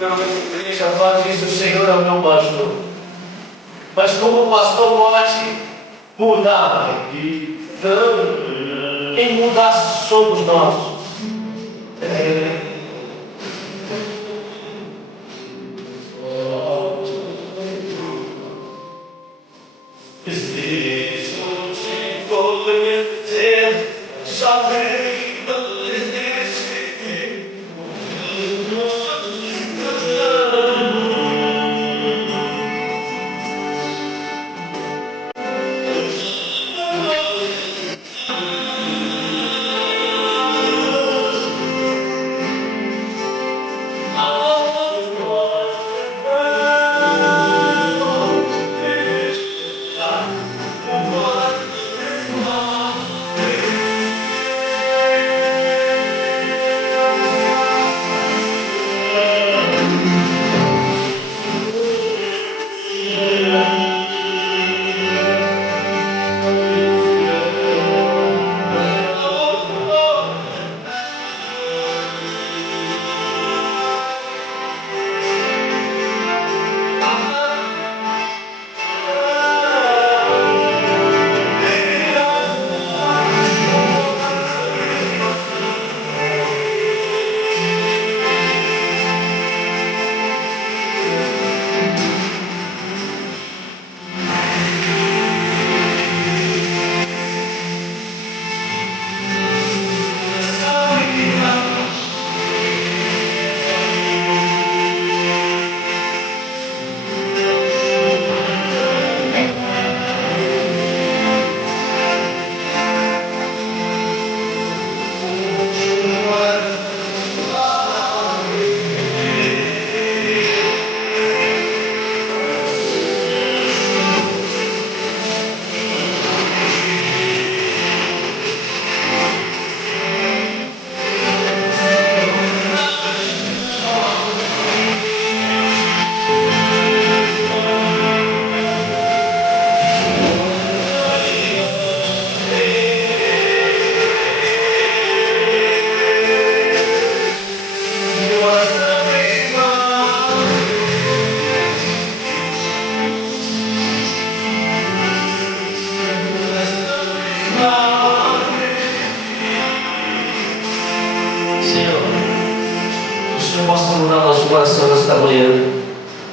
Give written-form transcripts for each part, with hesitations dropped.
pela igreja, faz isso, o Senhor é o meu pastor. Mas como o pastor pode mudar a vida, quem mudar somos nós. Preciso te conhecer, saber.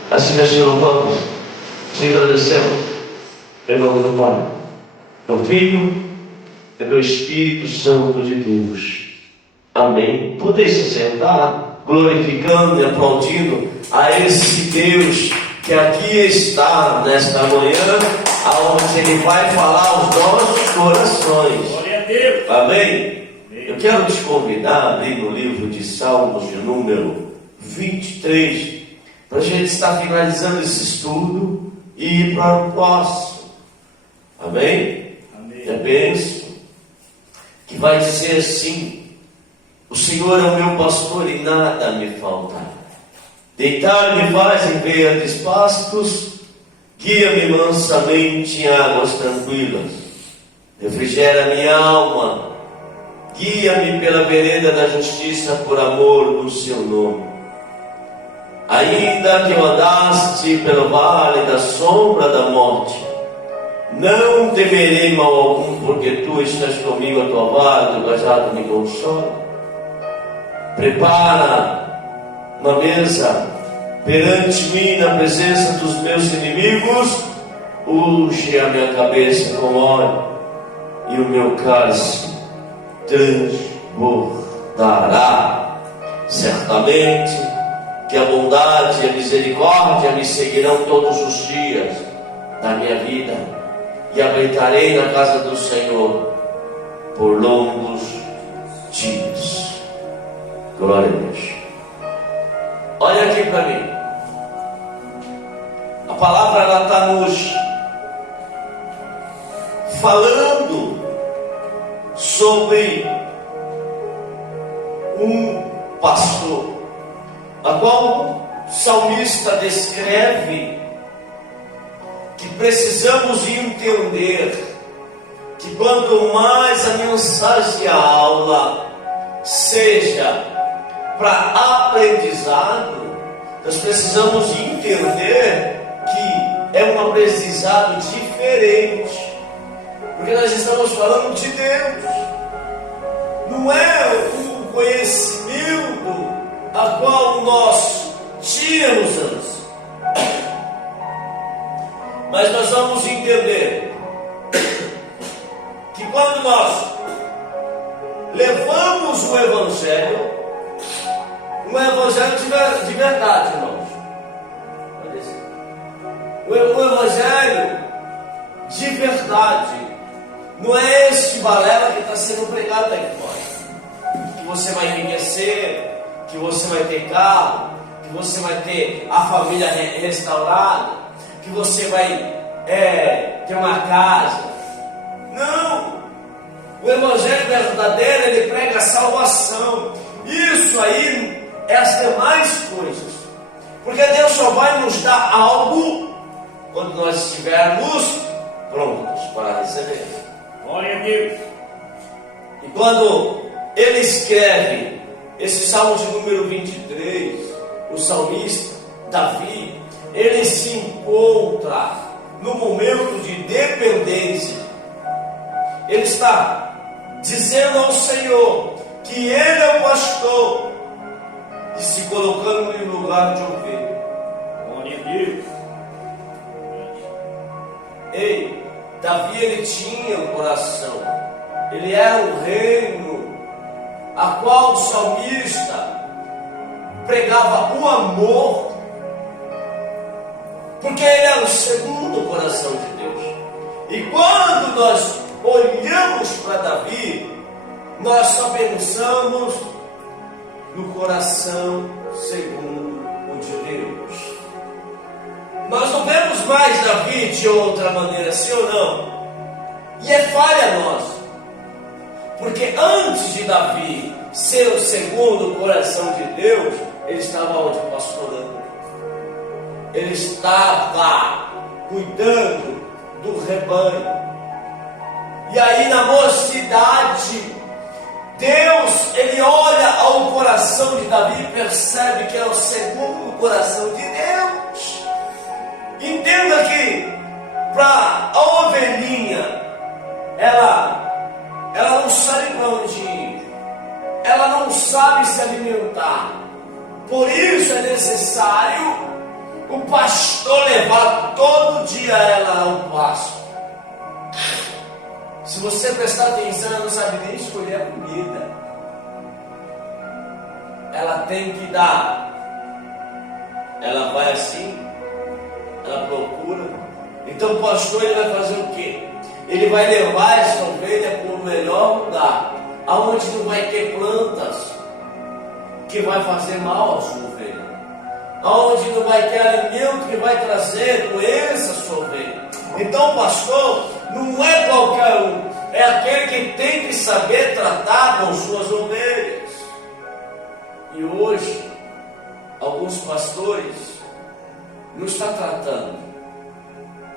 Assim nós te louvamos, te agradecemos, em nome do Pai, do Filho e do Espírito Santo de Deus. Amém. Podeis se sentar, glorificando e aplaudindo a esse Deus que aqui está nesta manhã, aonde Ele vai falar aos nossos corações. Glória a Deus. Amém. Eu quero te convidar a abrir no livro de Salmos, de número 23, para a gente estar finalizando esse estudo e ir para o próximo. Amém? Amém. É bênção. Que vai dizer assim: o Senhor é o meu pastor e nada me faltará. Deitar-me faz em verdes pastos, guia-me mansamente em águas tranquilas. Refrigera minha alma, guia-me pela vereda da justiça por amor do seu nome. Ainda que eu andaste pelo vale da sombra da morte, não temerei mal algum, porque tu estás comigo, a tua vara, teu cajado me consola. Prepara uma mesa perante mim na presença dos meus inimigos, unge a minha cabeça com óleo, e o meu cálice transbordará. Certamente que a bondade e a misericórdia me seguirão todos os dias da minha vida, e habitarei na casa do Senhor por longos dias. Glória a Deus. Olha aqui para mim. A palavra ela está nos falando sobre um pastor, a qual o salmista descreve que precisamos entender que quanto mais a mensagem e a aula seja para aprendizado, Nós precisamos entender que é um aprendizado diferente, porque nós estamos falando de Deus, não é o conhecimento a qual nós tínhamos antes, mas nós vamos entender que quando nós levamos o Evangelho, um Evangelho de verdade, irmãos, o Evangelho de verdade, não é este balela que está sendo pregado aí fora, que você vai enriquecer, que você vai ter carro, que você vai ter a família restaurada, que você vai ter uma casa. Não! O Evangelho verdadeiro, ele prega a salvação. Isso aí é as demais coisas, porque Deus só vai nos dar algo quando nós estivermos prontos para receber. Glória a Deus. E quando ele escreve esse Salmo de número 23, o salmista Davi, ele se encontra no momento de dependência. Ele está dizendo ao Senhor que Ele é o pastor e se colocando em lugar de ovelha. Glória a Deus. Ei, Davi, ele tinha um coração, ele era um reino a qual o salmista pregava o amor, porque ele era o segundo coração de Deus. E quando nós olhamos para Davi, nós só pensamos no coração segundo o de Deus. Nós não vemos mais Davi de outra maneira, sim ou não? E é falha nossa, porque antes de Davi ser o segundo coração de Deus, ele estava onde? Pastorando. Ele estava cuidando do rebanho. E aí na mocidade, Deus, ele olha ao coração de Davi e percebe que é o segundo coração de Deus. Entenda que para a ovelhinha, ela não sabe para onde ir, ela não sabe se alimentar. Por isso é necessário o pastor levar todo dia ela ao pasto. Se você prestar atenção, ela não sabe nem escolher a comida. Ela tem que dar. Ela vai assim, ela procura. Então o pastor, ele vai fazer o quê? Ele vai levar essa ovelha para o melhor lugar, aonde não vai ter plantas que vai fazer mal à sua ovelha, aonde não vai ter alimento que vai trazer doença à sua ovelha. Então o pastor não é qualquer um, é aquele que tem que saber tratar com suas ovelhas. E hoje, alguns pastores não estão tratando,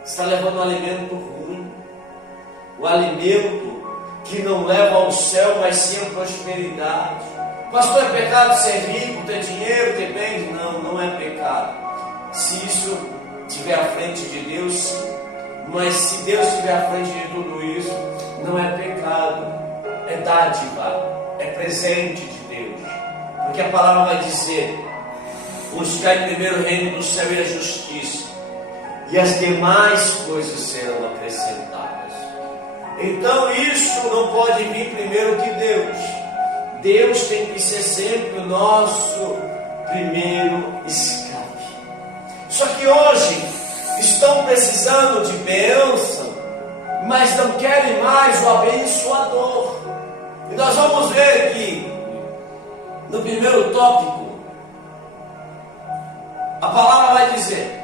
está levando um alimento ruim, o alimento que não leva ao céu, mas sim à prosperidade. Pastor, é pecado ser rico, ter dinheiro, ter bens? Não, não é pecado. Se isso estiver à frente de Deus, sim. Mas se Deus estiver à frente de tudo isso, não é pecado, é dádiva, é presente de Deus. Porque a palavra vai dizer: buscar em primeiro o reino do céu e a justiça, e as demais coisas serão acrescentadas. Então isso não pode vir primeiro que Deus. Deus tem que ser sempre o nosso primeiro escape. Só que hoje estão precisando de bênção, mas não querem mais o abençoador. E nós vamos ver aqui no primeiro tópico, a palavra vai dizer: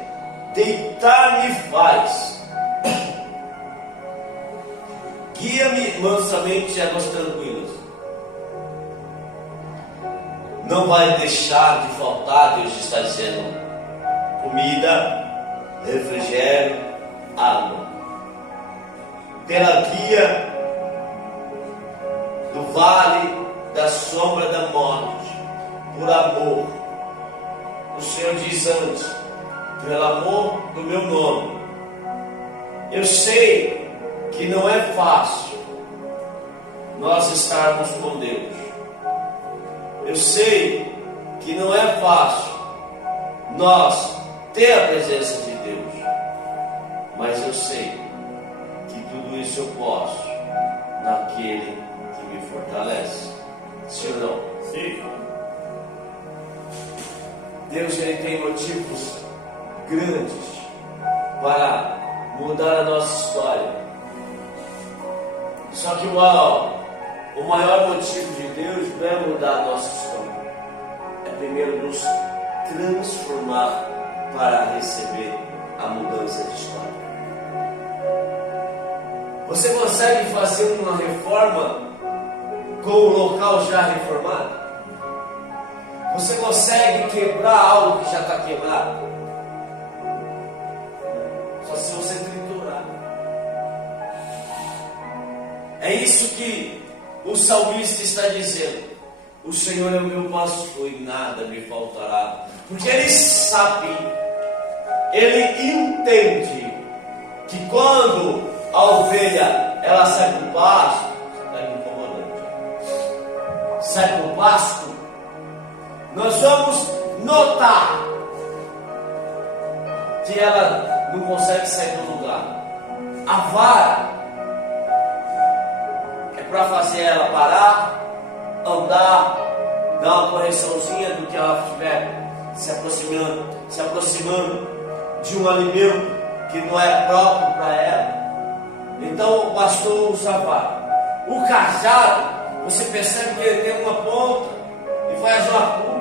deitar-me faz, guia-me mansamente em águas tranquilas. Não vai deixar de faltar, Deus está dizendo, comida, refrigério, água. Pela guia do vale da sombra da morte, por amor, o Senhor diz antes, pelo amor do meu nome. Eu sei que não é fácil nós estarmos com Deus. Eu sei que não é fácil nós ter a presença de Deus. Mas eu sei que tudo isso eu posso naquele que me fortalece. Sim ou não? Sim. Deus, ele tem motivos grandes para mudar a nossa história. Só que o maior motivo de Deus não é mudar a nossa história. É primeiro nos transformar para receber a mudança de história. Você consegue fazer uma reforma com o local já reformado? Você consegue quebrar algo que já está quebrado? Só se você triturar. É isso que o salmista está dizendo. O Senhor é o meu pastor e nada me faltará. Porque ele sabe, ele entende que quando a ovelha ela sai para o pasto, está me incomodando, sai para o pasto, nós vamos notar que ela não consegue sair do lugar. A vara é para fazer ela parar, andar, dar uma correçãozinha do que ela estiver se aproximando de um alimento que não é próprio para ela. Então o pastor usa a vara. O cajado, você percebe que ele tem uma ponta e faz uma curva.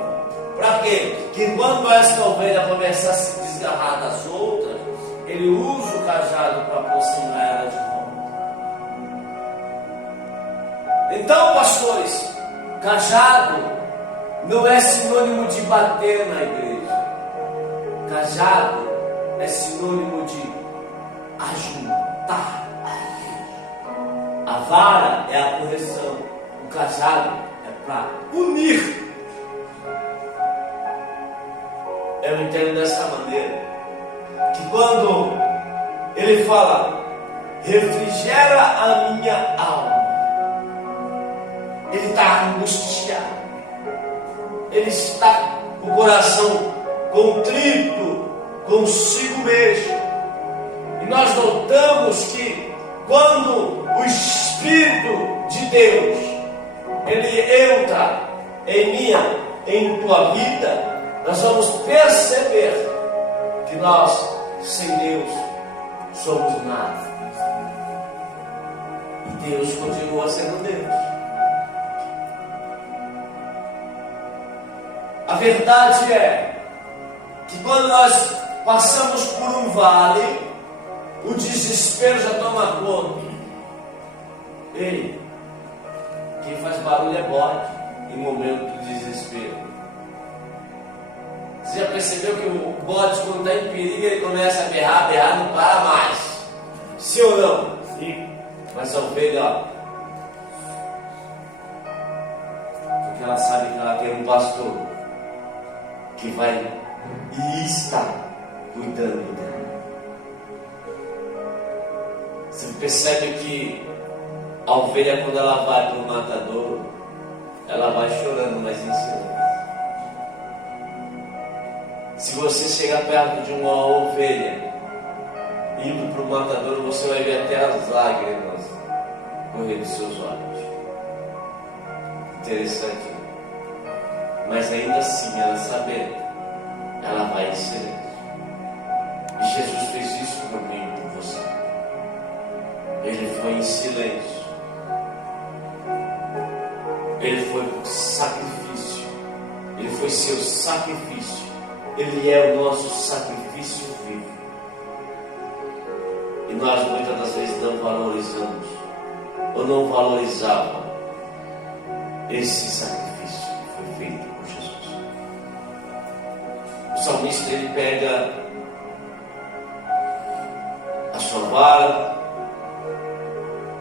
Para quê? Que quando esta ovelha começar a se desgarrar das outras, ele usa o cajado para aproximar ela de volta. Então, pastores, cajado não é sinônimo de bater na igreja. Cajado é sinônimo de ajuntar a igreja. A vara é a correção. O cajado é para punir. Eu entendo dessa maneira, que quando ele fala, refrigera a minha alma, ele está angustiado, ele está com o coração contrito consigo mesmo. E nós notamos que quando o Espírito de Deus ele entra em tua vida, nós vamos perceber que nós, sem Deus, somos nada. E Deus continua sendo Deus. A verdade é que quando nós passamos por um vale, o desespero já toma conta. Ei, quem faz barulho é bode em momento de desespero. Você já percebeu que o bode, quando está em perigo, ele começa a berrar, não para mais? Sim ou não? Sim. Mas a ovelha, ó, porque ela sabe que ela tem um pastor que vai e está cuidando dela. Você percebe que a ovelha, quando ela vai para o matador, ela vai chorando, mas em silêncio. Se você chegar perto de uma ovelha, indo para o matador, você vai ver até as lágrimas correr dos seus olhos. Interessante. Mas ainda assim, ela sabendo, ela vai em silêncio. E Jesus fez isso por mim e por você. Ele foi em silêncio. Ele foi sacrifício. Ele foi seu sacrifício. Ele é o nosso sacrifício vivo. E nós muitas das vezes não valorizamos, ou não valorizávamos esse sacrifício que foi feito por Jesus. O salmista, ele pega a sua vara,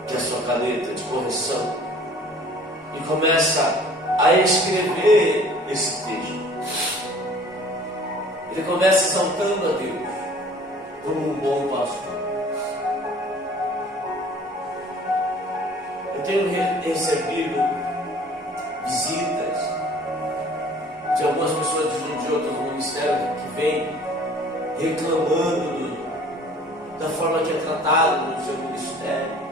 que é a sua caneta de correção, e começa a escrever esse texto. Ele começa exaltando a Deus como um bom pastor. Eu tenho recebido visitas de algumas pessoas de outros ministérios que vêm reclamando da forma que é tratado no seu ministério.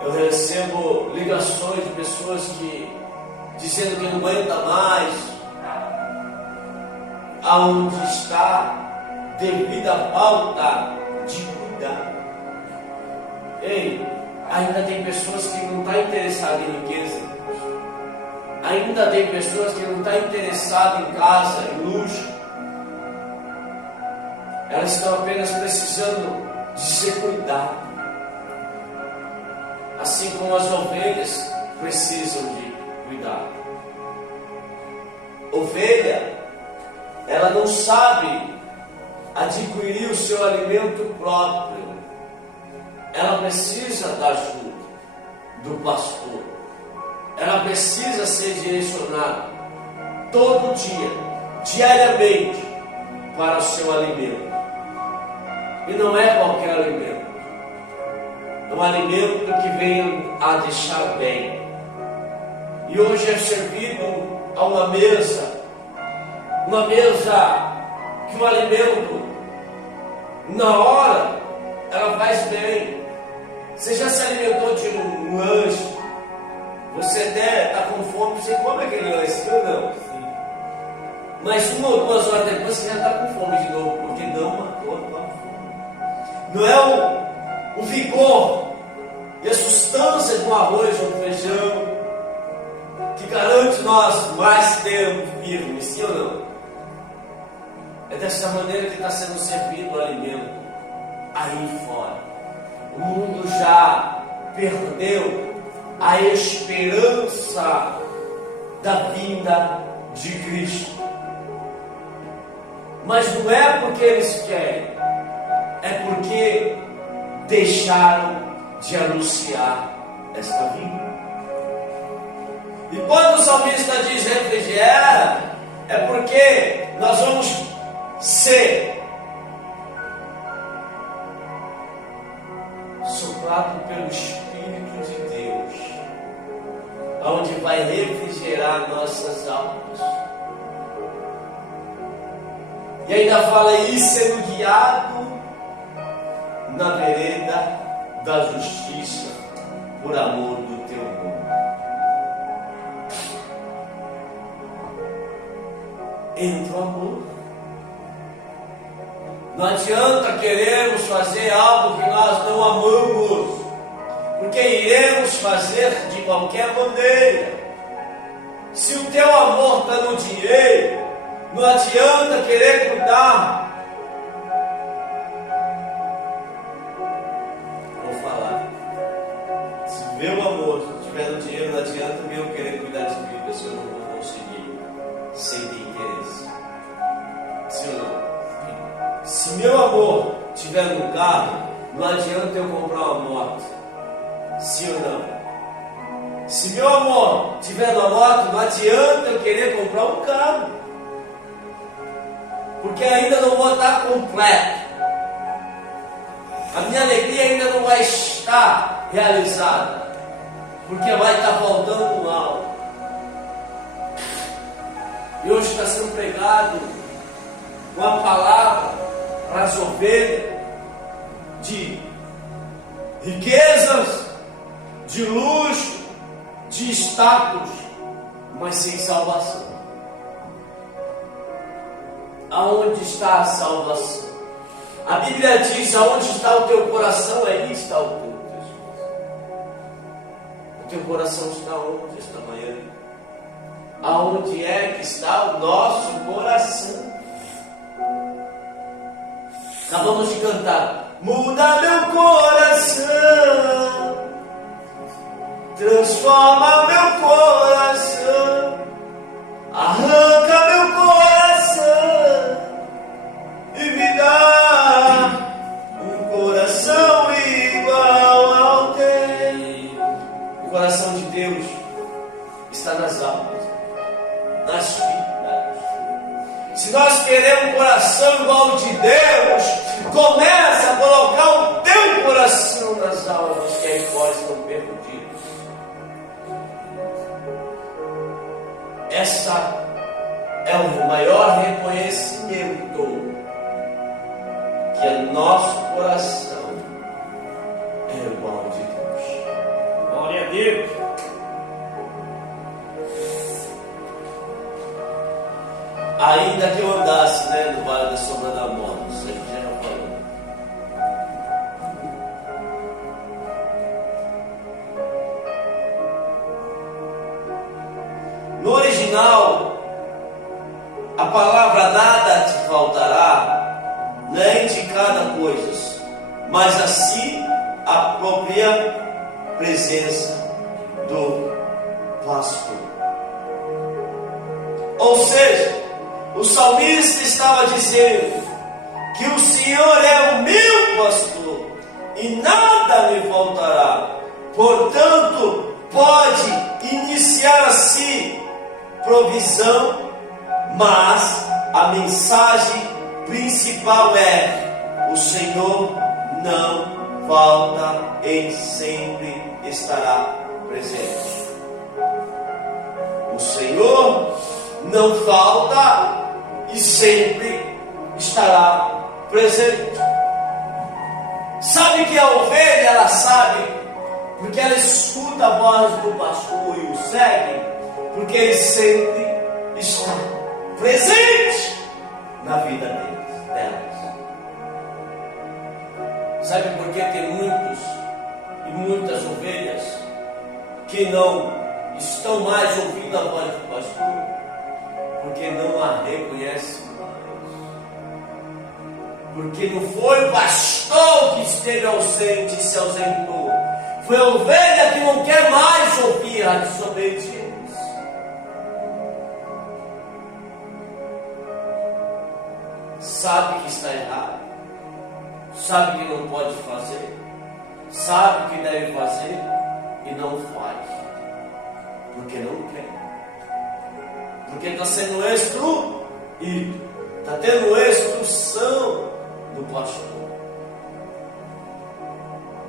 Eu recebo ligações de pessoas que dizendo que não aguenta mais aonde está devido à falta de cuidado. Ei, ainda tem pessoas que não estão interessadas em riqueza. Ainda tem pessoas que não estão interessadas em casa, em luxo. Elas estão apenas precisando de ser cuidadas. Assim como as ovelhas precisam de cuidado. Ovelha, ela não sabe adquirir o seu alimento próprio. Ela precisa da ajuda do pastor. Ela precisa ser direcionada todo dia, diariamente, para o seu alimento. E não é qualquer alimento. É um alimento que vem a deixar bem. E hoje é servido a uma mesa que o alimento, na hora, ela faz bem. Você já se alimentou de um lanche? Você até está com fome, você come aquele lanche, ou não? Sim. Mas 1 ou 2 horas depois você já está com fome de novo, porque não matou a tua fome. Não é o vigor e a sustância de um arroz ou um feijão que garante nós mais tempo firme, sim ou não? É dessa maneira que está sendo servido o alimento aí fora. O mundo já perdeu a esperança da vinda de Cristo. Mas não é porque eles querem, é porque deixaram de anunciar esta vinda. E quando o salmista diz refrigera, é porque nós vamos ser soprado pelo Espírito de Deus, onde vai refrigerar nossas almas. E ainda fala aí, sendo guiado na vereda da justiça, por amor do teu nome. Entra o amor. Não adianta querermos fazer algo que nós não amamos, porque iremos fazer de qualquer maneira. Se o teu amor está no dinheiro, não adianta querer cuidar. Vou falar. Se meu amor estiver no dinheiro, não adianta eu querer cuidar de vida, se eu não vou conseguir sem ter interesse. Sim ou não? Se meu amor estiver no carro, não adianta eu comprar uma moto. Sim ou não? Se meu amor estiver na moto, não adianta eu querer comprar um carro, porque ainda não vou estar completo. A minha alegria ainda não vai estar realizada, porque vai estar faltando algo. E hoje está sendo pregado uma palavra para as ovelhas de riquezas, de luxo, de status, mas sem salvação. Aonde está a salvação? A Bíblia diz: aonde está o teu coração, aí está o teu tesouro. O teu coração está onde esta manhã? Aonde é que está o nosso coração? Acabamos de cantar: muda meu coração, transforma meu coração, arranca meu coração e me dá um coração igual ao teu. O coração de Deus está nas almas. Se nós queremos um coração igual ao de Deus, começa a colocar o teu coração nas almas que aí fora estão perdidos. Essa é o maior reconhecimento que o nosso coração é igual ao de Deus. Glória a Deus. Ainda que eu andasse, no vale da sombra da morte, isso aí já falou. No original, a palavra nada te faltará não é indicada coisas, mas assim a própria presença do pastor. Ou seja, o salmista estava dizendo que o Senhor é o meu pastor e nada me faltará. Portanto, pode iniciar assim provisão, mas a mensagem principal é: o Senhor não falta e sempre estará presente. O Senhor não falta e sempre estará presente. Sabe que a ovelha, ela sabe, porque ela escuta a voz do pastor e o segue, porque ele sempre está presente na vida delas. Sabe por que tem muitos e muitas ovelhas que não estão mais ouvindo a voz do pastor? Porque não a reconhece mais. Porque não foi o pastor que esteve ausente e se ausentou. Foi a ovelha que não quer mais ouvir a desobediência. Sabe que está errado. Sabe que não pode fazer. Sabe que deve fazer e não faz. Porque não quer. Porque está sendo instruído, está tendo instrução do pastor.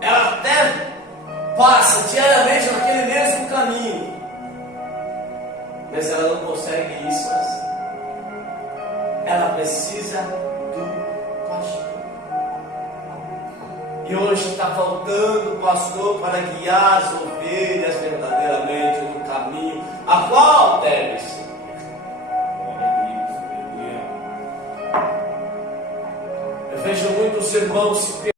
Ela até passa diariamente naquele mesmo caminho, mas ela não consegue ir sozinha. Ela precisa do pastor. E hoje está faltando o pastor para guiar as ovelhas verdadeiramente no caminho a qual deve ser. Eu vejo muitos irmãos se